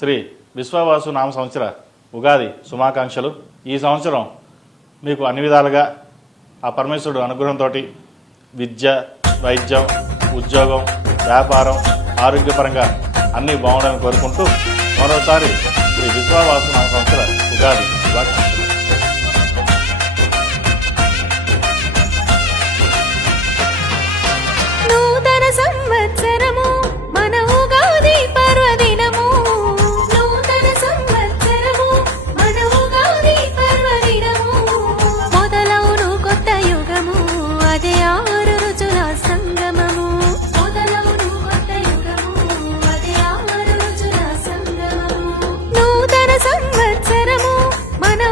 శ్రీ విశ్వవాసు నామ సంవత్సర ఉగాది శుభాకాంక్షలు. ఈ సంవత్సరం మీకు అన్ని విధాలుగా ఆ పరమేశ్వరుడు అనుగ్రహంతో విద్య, వైద్యం, ఉద్యోగం, వ్యాపారం, ఆరోగ్యపరంగా అన్నీ బాగుండాలని కోరుకుంటూ మరోసారి శ్రీ విశ్వవాసు నామ సంవత్సర ఉగాది శుభాకాంక్షలు. నూతన సంవత్సరము మన ఉగాది పర్వదినము. నూతన సంవత్సరము మన ఉగాది పర్వదినము. మొదలవును కొత్త యుగము, అదే 6 రుచుల సంగమము. మొదలవును కొత్త యుగము, అదే 6 రుచుల సంగమము. నూతన సంవత్సరము మన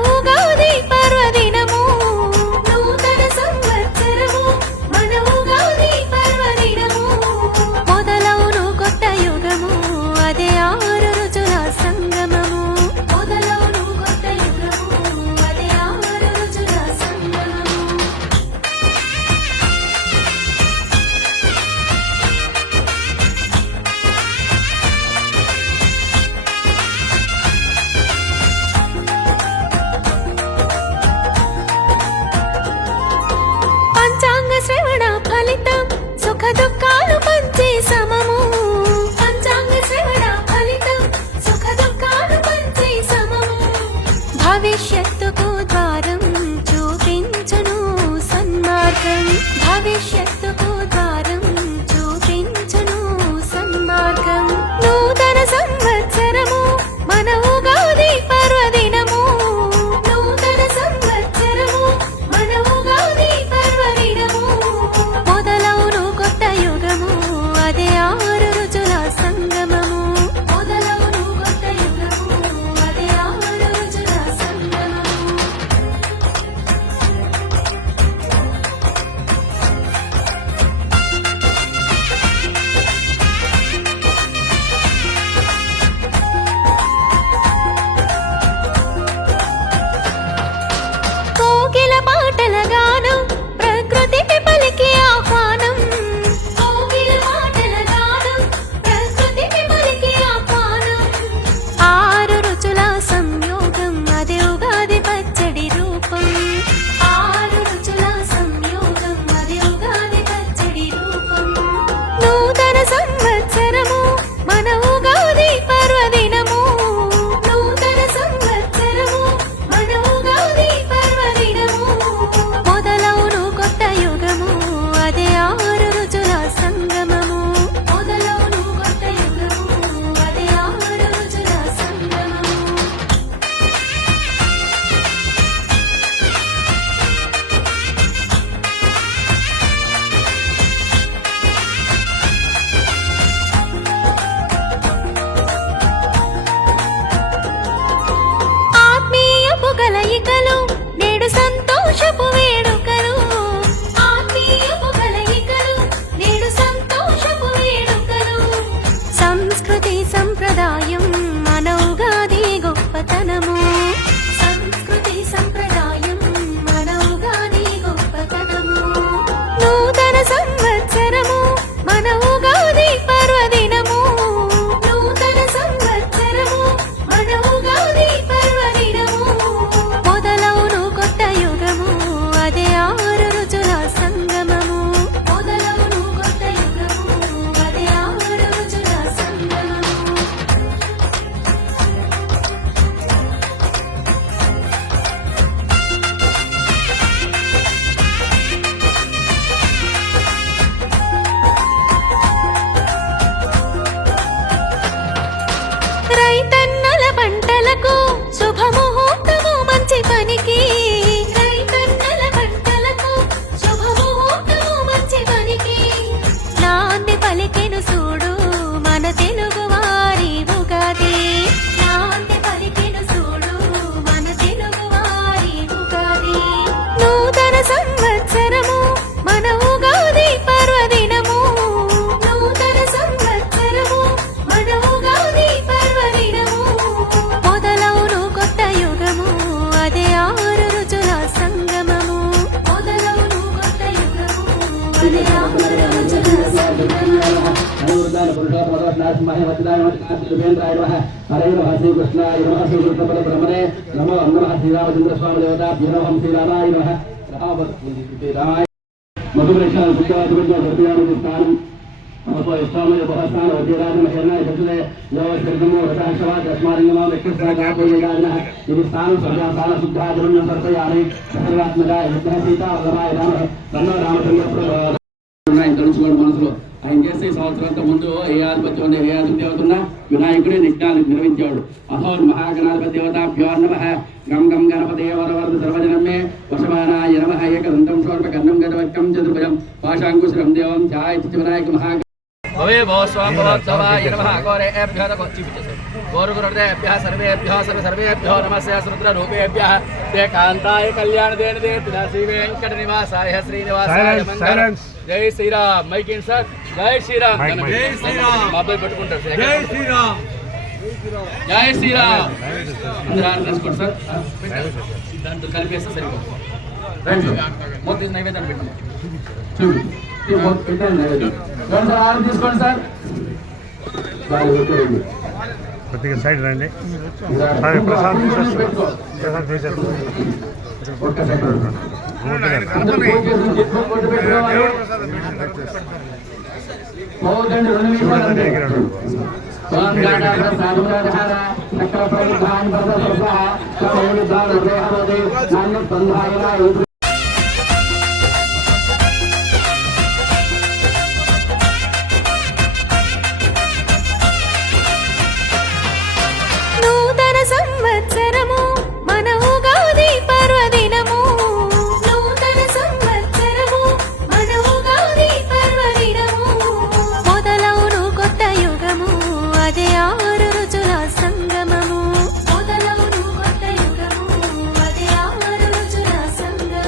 మనసులో ఆయన చేస్తే ఈ సంవత్సరంతో ముందు ఏ ఆధిపత్యం ఉంది ఏ ఆధిపత్యం అవుతున్నా వినాయకుడే నిజ్ఞాన్ని నిర్వహించేవాడు. అహో మహాగణాధిపతి దేవతాభ్యో నమః గం గం గణపతే వరవర్ధ సర్వజనమే వశమానాయ నమః ఏకదంతం షోడశకర్ణం గజవక్కం చతుర్భుజం పాశాంకుశరం దేవం ఛాయచి వినాయక మహా భవే భవ స్వాం భవత్సవాయ నమః గౌరేభ్యః గౌరగురుదేభ్యः సర్వేభ్యः సర్వేభ్యో నమస్య రుద్రరూపేభ్యः తే కాంతాయ కళ్యాణదేన దే శ్రీ వెంకట నివాసాయ శ్రీనివాసాయ మంగళం. జై శ్రీరామ్. Mic in sir. జై శ్రీరామ్. జై శ్రీరామ్. బాబాయ్ పట్టుకుంటారు సార్. జై శ్రీరామ్. జై శ్రీరామ్. అందరూ ఆనందించుకోండి సార్. దాంతో కలిపేస్తే సరిపోతుంది. మొత్తం నైవేద్యం పెట్టండి. పెట్టండి నైవేద్యం. సార్ ఆరం తీసుకోండి సార్. కొద్దిగా సైడ్ రండి. ప్రసాద్ నూతన సంవత్సరము మన ఉగాది పర్వదినము. నూతన సంవత్సరము మన ఉగాది పర్వదినము. మొదలవును కొత్త యుగము అదే ఆరు రుచుల సంగమము. మొదలవును కొత్త యుగము అదే ఆరు రుచుల సంగమము.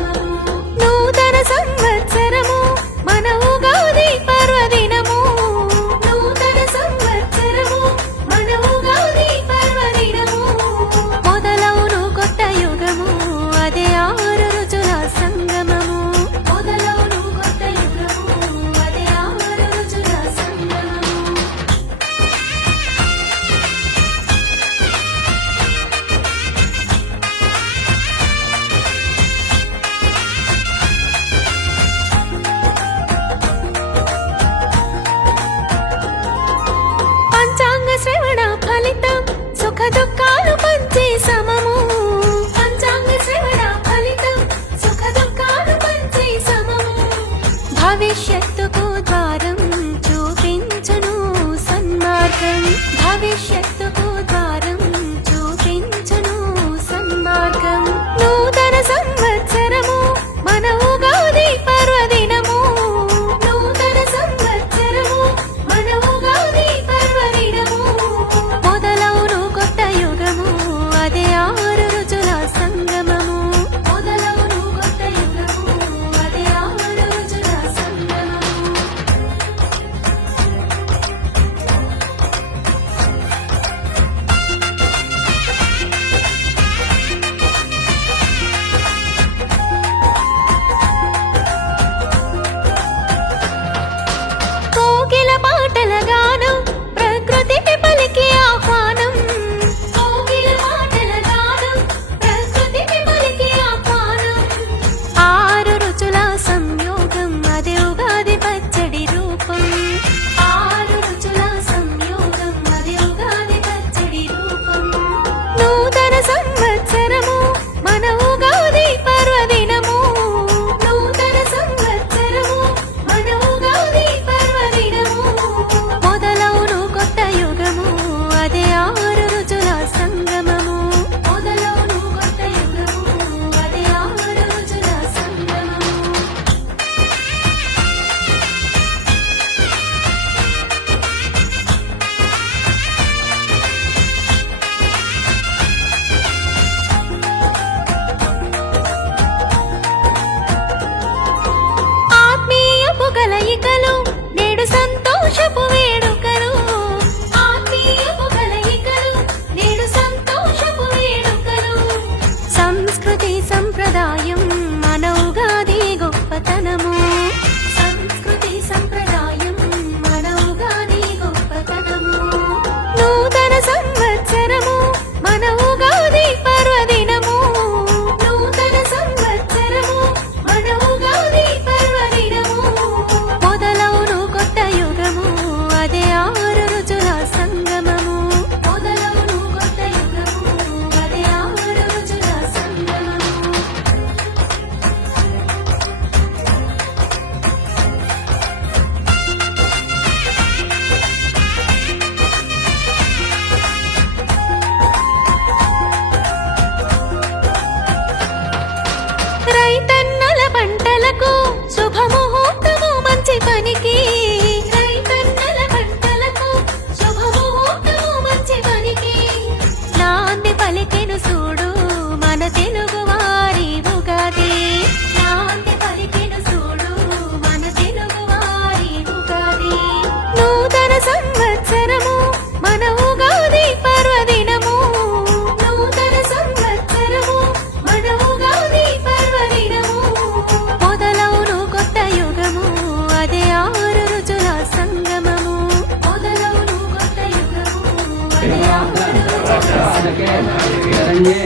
శరణ్యే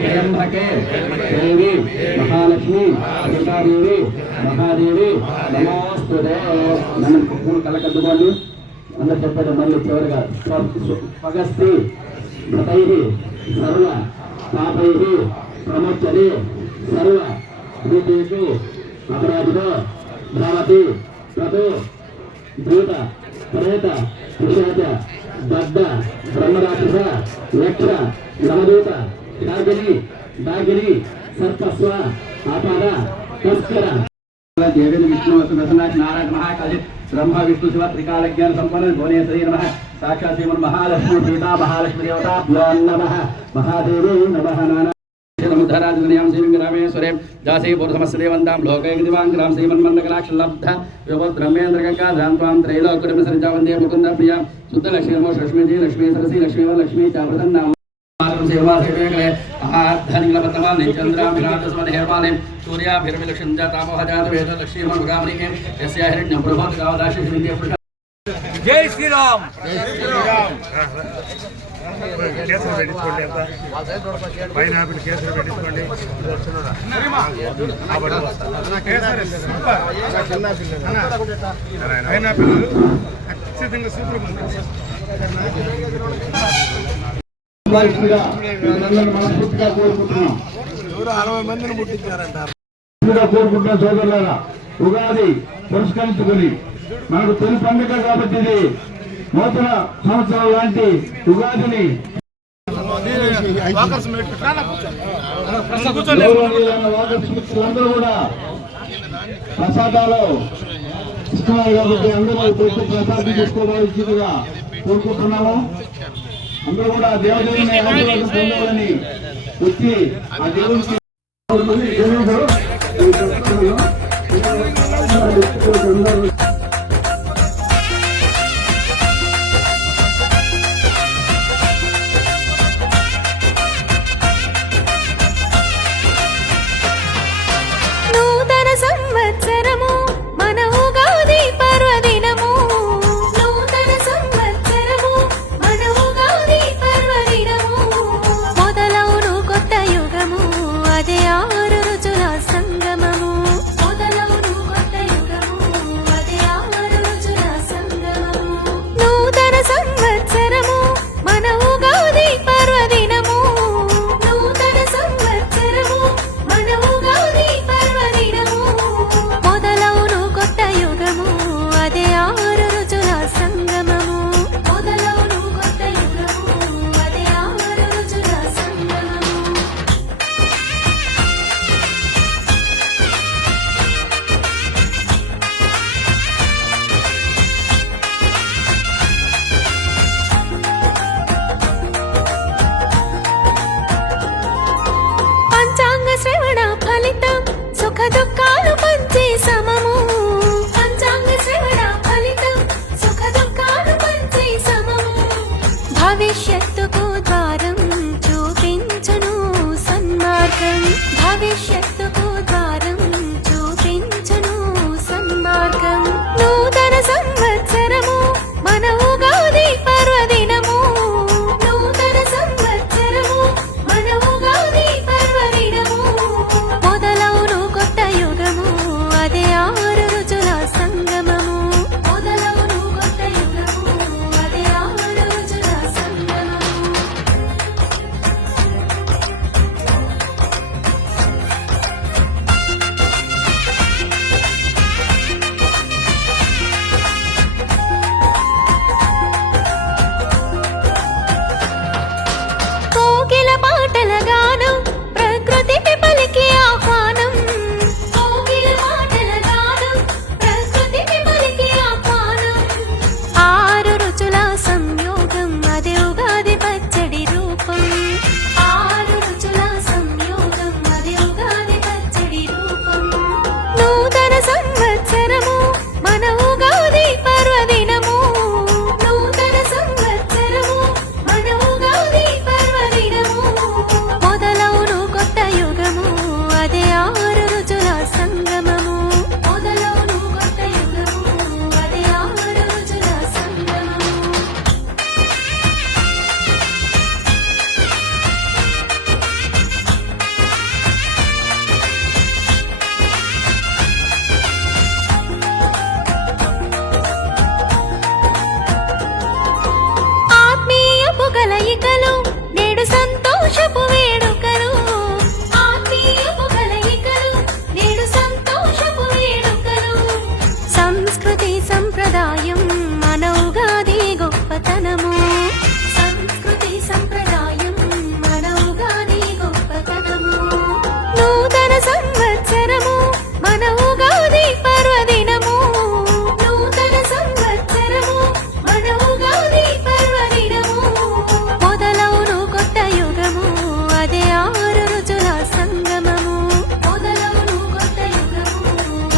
త్రయంబకే దేవి మహాలక్ష్మి సీతాదేవి మహాదేవి నమోస్తుతే. నన్ను పూలు కళ్ళకద్దుకోండి. అందరు చెప్పాడు మళ్ళీ చివరిగా పగస్తి వ్రతై సర్వ పాపై ప్రమోచనే సర్వ భూతేషు అపరాధితో భవతి తతో భూత ప్రేత పిశాచ బద్ధ బ్రహ్మరాక్షస యక్ష యమదూత దాగిని సర్పస్వ ఆపాద తస్కర దేవేంద్ర విష్ణు వసునాథ నారాయణ మహాకాళి బ్రహ్మ విష్ణు శివ త్రికాలజ్ఞాన సంపన్న భువనేశ్వరీ నమః. సాక్షాత్ శ్రీమన్ మహాలక్ష్మి సీతా మహాలక్ష్మి దేవతాభ్యో నమః. మహాదేవి నమః. నానా సముద్రాజనయాం శ్రీరంగరామేశ్వరే దాసీ పూర్వసమస్య దేవంతాం లోకైకదివాంగ్రాం శ్రీమన్మందకలాక్షలబ్ధ యోగోద్రమేంద్రగంగాధాం త్రైలోక్యమిసరిజా వందే ముకుంద ప్రియ శుద్ధ లక్ష్మీ నమో లక్ష్మీజీ లక్ష్మీ సరసి లక్ష్మీ లక్ష్మీ చావృతన్నాం చంద్రాభిరాజస్మహేర్పాలయం సూర్యాభిరమిలక్ష్మీజాతామోహజాతవేదలక్ష్మీమనుగామణి జై శ్రీరామ్. కేసులు పెట్టించుకోండి. ఎంత పైనాపిల్ కేసులు పెట్టించుకోండి. పైనాపిల్ ఖచ్చితంగా సూపర్ ఉంది. మనస్ఫూర్తిగా కోరుకుంటున్నాం. 60 మందిని ముట్టించారంటారు. కోరుకుంటున్న సోదరులారా, ఉగాది పురస్కరించుకుని మనకు తొలి పండుగ కాబట్టి ఇది నూతన సంవత్సరం లాంటి ఉగాదిని అందరూ కూడా ప్రసాదాలు ఇస్తున్నారు కాబట్టి అందరూ ప్రసాదం తీసుకోవాల్సిందిగా కోరుకుంటున్నాము. అందరూ కూడా దేవదేవుని ఆశీర్వాదం పొందాలని వచ్చి ఆ దేవునికి నూతన సంవత్సరము మన ఉగాది పర్వదినము. నూతన సంవత్సరము మన ఉగాది పర్వదినము. మొదలవును కొత్త యుగము అదే 6 రుచుల సంతోషపు వేడుకలు ఆత్మీయపు కలయికలు నేడు సంతోషపు వేడుకలు సంస్కృతి సంప్రదాయం మన ఉగాది గొప్పతనము సంస్కృతి సంప్రదాయం మన ఉగాది గొప్పతనము నూతన సంవత్సరము మన ఉగాది పర్వదినము నూతన సంవత్సరము మన ఉగాది పర్వదినము మొదలవును కొత్త యుగము అదే 6 రుచుల సంగమము మొదలవును కొత్త యుగము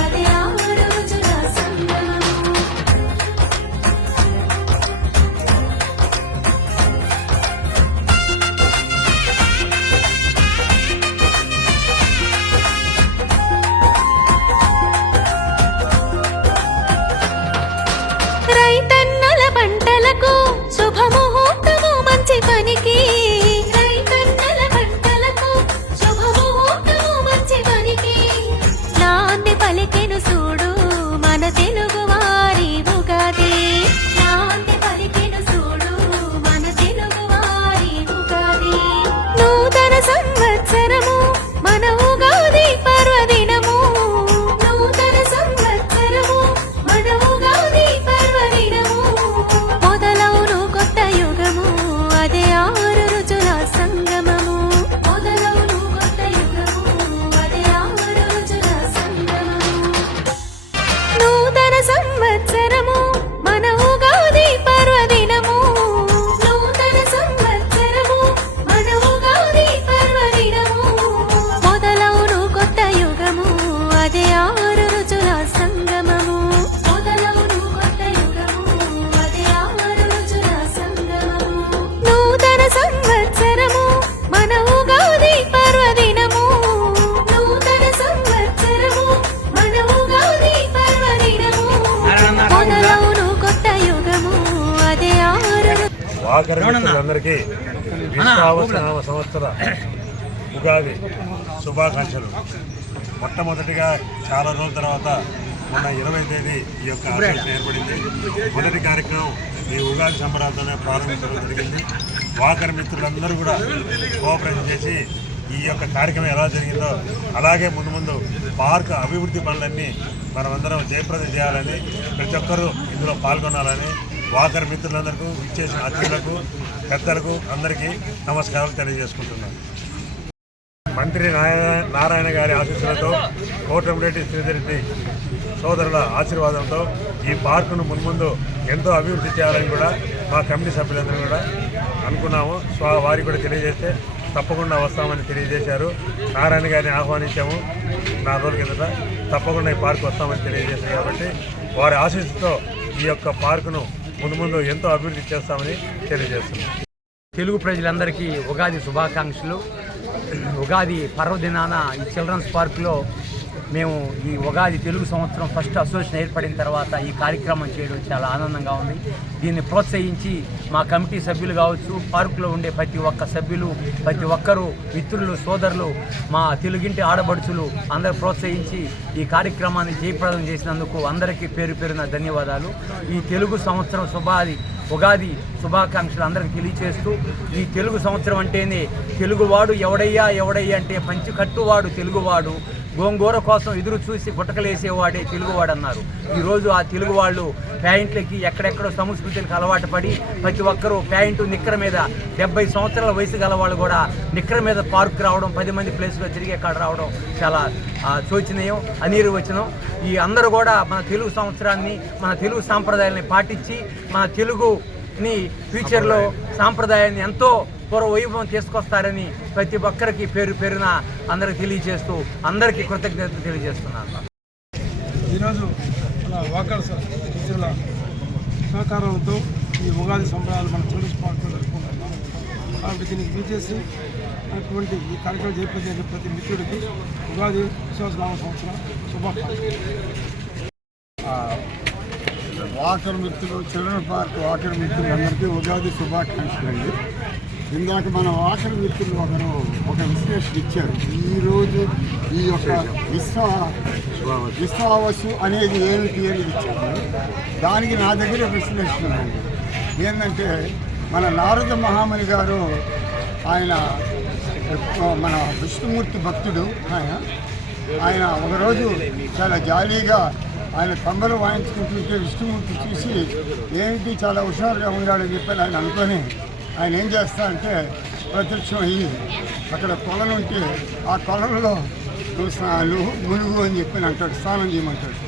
అదే 6 రుచుల సంగమము రైతన్నల పంటలకు శుభముహూర్తము మంచి పనికి రైతన్నల పంటలకు శుభముహూర్తము మంచి పనికి నాంది పలికెను చూడు మన తెలుగు వారి ఉగాది నాంది పలికెను చూడు మన తెలుగు వారి ఉగాది నూతన సంవత్సరము మన ఉగాది పర్వదినము నూతన సంవత్సరము మన ఉగాది పర్వదినము మొదలవును కొత్త యుగము అదే 6 రుచుల సంగమము మొదలవును కొత్త యుగము అదే 6 రుచుల సంగమము నూతన సంవత్సరము మన ఉగాది పర్వదినము నూతన సంవత్సరము మన ఉగాది పర్వదినము మొదలవును కొత్త యుగము అదే 6 రుచుల సంగమము మొదలవును కొత్త యుగము అదే 6 రుచుల సంగమము నూతన సంవత్సరము మన ఉగాది పర్వదినము నూతన సంవత్సరము మన ఉగాది పర్వదినము మొదలవును కొత్త యుగము అదే 6 వాకరి మిత్రులందరికీ విశ్వావసనామ సంవత్సర ఉగాది శుభాకాంక్షలు. మొట్టమొదటిగా చాలా రోజుల తర్వాత మొన్న 20వ తేదీ ఈ యొక్క అసోసియేషన్ ఏర్పడింది. మొదటి కార్యక్రమం ఈ ఉగాది సంబరాలతోనే ప్రారంభించడం జరిగింది. వాకరి మిత్రులందరూ కూడా కోఆపరేషన్ చేసి ఈ యొక్క కార్యక్రమం ఎలా జరిగిందో అలాగే ముందు పార్క్ అభివృద్ధి పనులన్నీ మనమందరం జయప్రదం చేయాలని ప్రతి ఒక్కరూ ఇందులో పాల్గొనాలని వాకరి మిత్రులందరికీ ఇచ్చేసిన అతిథులకు పెద్దలకు అందరికీ నమస్కారాలు తెలియజేసుకుంటున్నాను. మంత్రి నారాయణ గారి ఆశీస్సులతో కోటమిరెడ్డి శ్రీధరెడ్డి సోదరుల ఆశీర్వాదంతో ఈ పార్కును మున్ముందు ఎంతో అభివృద్ధి చేయాలని కూడా మా కమిటీ సభ్యులందరూ కూడా అనుకున్నాము. వారికి కూడా తెలియజేస్తే తప్పకుండా వస్తామని తెలియజేశారు. నారాయణ గారిని ఆహ్వానించాము 4 రోజుల కిందట. తప్పకుండా ఈ పార్కు వస్తామని తెలియజేశారు. కాబట్టి వారి ఆశీస్సుతో ఈ యొక్క పార్కును ముందు ఎంతో అభివృద్ధి చేస్తామని తెలియజేస్తున్నాం. తెలుగు ప్రజలందరికీ ఉగాది శుభాకాంక్షలు. ఉగాది పర్వదినాన ఈ చిల్డ్రన్స్ పార్క్లో మేము ఈ ఉగాది తెలుగు సంవత్సరం ఫస్ట్ అసోసియేషన్ ఏర్పడిన తర్వాత ఈ కార్యక్రమం చేయడం చాలా ఆనందంగా ఉంది. దీన్ని ప్రోత్సహించి మా కమిటీ సభ్యులు కావచ్చు, పార్కులో ఉండే ప్రతి ఒక్క సభ్యులు, ప్రతి ఒక్కరూ మిత్రులు, సోదరులు, మా తెలుగింటి ఆడబడుచులు అందరూ ప్రోత్సహించి ఈ కార్యక్రమాన్ని జయప్రదం చేసినందుకు అందరికీ పేరు పేరున ధన్యవాదాలు. ఈ తెలుగు సంవత్సరం ఉగాది శుభాకాంక్షలు అందరికీ తెలియచేస్తూ, ఈ తెలుగు సంవత్సరం అంటేనే తెలుగువాడు ఎవడయ్యా అంటే పంచికట్టువాడు తెలుగువాడు, గోంగూర కోసం ఎదురు చూసి గుట్టకలేసేవాడే తెలుగువాడు అన్నారు. ఈరోజు ఆ తెలుగు వాళ్ళు ప్యాంట్లకి ఎక్కడెక్కడో సంస్కృతులకు అలవాటు పడి ప్రతి ఒక్కరూ ప్యాంటు నిక్కర మీద 70 సంవత్సరాల వయసు గల వాళ్ళు కూడా నిక్కర మీద పార్క్ రావడం, 10 మంది ప్లేస్లో తిరిగే కాడ రావడం చాలా శోచనీయం, అనిర్వచనం. ఈ అందరూ కూడా మన తెలుగు సంవత్సరాన్ని, మన తెలుగు సాంప్రదాయాల్ని పాటించి మన తెలుగుని ఫ్యూచర్లో సాంప్రదాయాన్ని ఎంతో పూర్వవైభవం తీసుకొస్తారని ప్రతి ఒక్కరికి పేరు పేరున అందరికి తెలియజేస్తూ అందరికీ కృతజ్ఞతలు తెలియజేస్తున్నాను. ఈరోజు మన వాకర్స్ మిత్రుల సహకారంతో ఈ ఉగాది సంబరాలు మన చిల్డ్రన్స్ పార్క్లో జరుపుకుంటున్నాం. కాబట్టి దీనికి విచ్చేసి అటువంటి ఈ కార్యక్రమం చేపట్టే ప్రతి మిత్రుడికి ఉగాది విశ్వాసనామ సంవత్సరం శుభాకాంక్షలు. వాకర్ మిత్రులు, చిల్డ్రన్ పార్క్ వాకర్ మిత్రులందరికీ ఉగాది శుభాకాంక్షలు అండి. ఇందాక మన వాకర్ మిత్రులు ఒక విశ్లేషణ ఇచ్చారు. ఈరోజు ఈ యొక్క విశ్వావసు అనేది ఏమిటి అనేది ఇచ్చారు. దానికి నా దగ్గర ఒక విశ్లేషణ ఉందండి. ఏంటంటే మన నారద మహాముని గారు ఆయన మన విష్ణుమూర్తి భక్తుడు ఆయన ఒకరోజు చాలా జాలీగా ఆయన కంబలు వాయించుకుంటుంటే విష్ణుమూర్తి చూసి ఏమిటి చాలా హుషారుగా ఉన్నాడని చెప్పి ఆయన అనుకొని ఆయన ఏం చేస్తా అంటే ప్రత్యక్షం అయ్యి అక్కడ కొలనుంటే ఆ కొలంలో ములుగు అని చెప్పి అంటాడు, స్నానం చేయమంటాడు.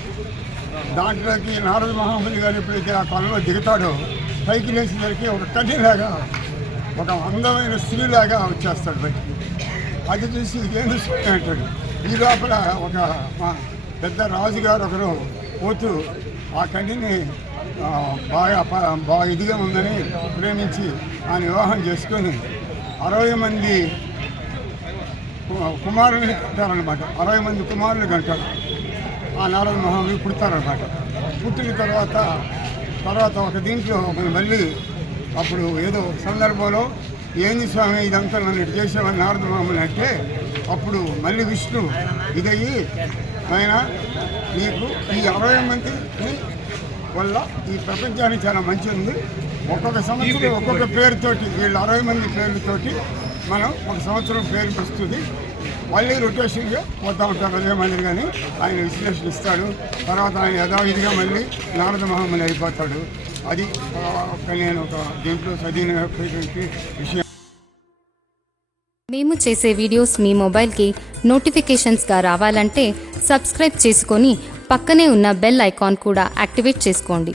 దాంట్లోకి నారద మహాముని గారు ఎప్పుడైతే ఆ కొలంలో దిగుతాడో పైకి లేచేసరికి ఒక కన్యలాగా ఒక అందమైన స్త్రీలాగా వచ్చేస్తాడు బయటికి. అది చూసి ఇదేంటి స్వామి అంటాడు. ఈ లోపల ఒక పెద్ద రాజుగారు ఒకరు పోతూ ఆ కన్యని బాగా ఇదిగా ఉందని ప్రేమించి ఆయన వివాహం చేసుకొని 60 మంది కుమారుల్ని కంటారనమాట. 60 మంది కుమారులు కంటారు. ఆ నారద మహాముని పుడతారనమాట. పుట్టిన తర్వాత ఒక దీంట్లో మళ్ళీ అప్పుడు ఏదో సందర్భంలో ఏంది స్వామి ఇదంతా నన్ను ఇటు చేసేవాడిని నారద మహాముని అంటే అప్పుడు మళ్ళీ విష్ణు ఇదయ్యి ఆయన నీకు ఈ 60 మంది వల్ల ఈ ప్రపంచానికి చాలా మంచి ఉంది. ఒక్కొక్క సంవత్సరం ఒక్కొక్క పేరుతోటి వీళ్ళు 60 మంది పేర్లతోటి మనం ఒక సంవత్సరం పేరు వస్తుంది. మళ్ళీ రొటేషన్గా పోతూ ఉంటారు అదే మళ్ళీ కానీ ఆయన విశ్లేషణ ఇస్తాడు. తర్వాత ఆయన యథావిధిగా మళ్ళీ నారద మహాముని అయిపోతాడు. అది నేను ఒక దీంట్లో చదివిన విషయం. మేము చేసే వీడియోస్ మీ మొబైల్కి నోటిఫికేషన్స్గా రావాలంటే సబ్స్క్రైబ్ చేసుకొని పక్కనే ఉన్న బెల్ ఐకాన్ కూడా యాక్టివేట్ చేసుకోండి.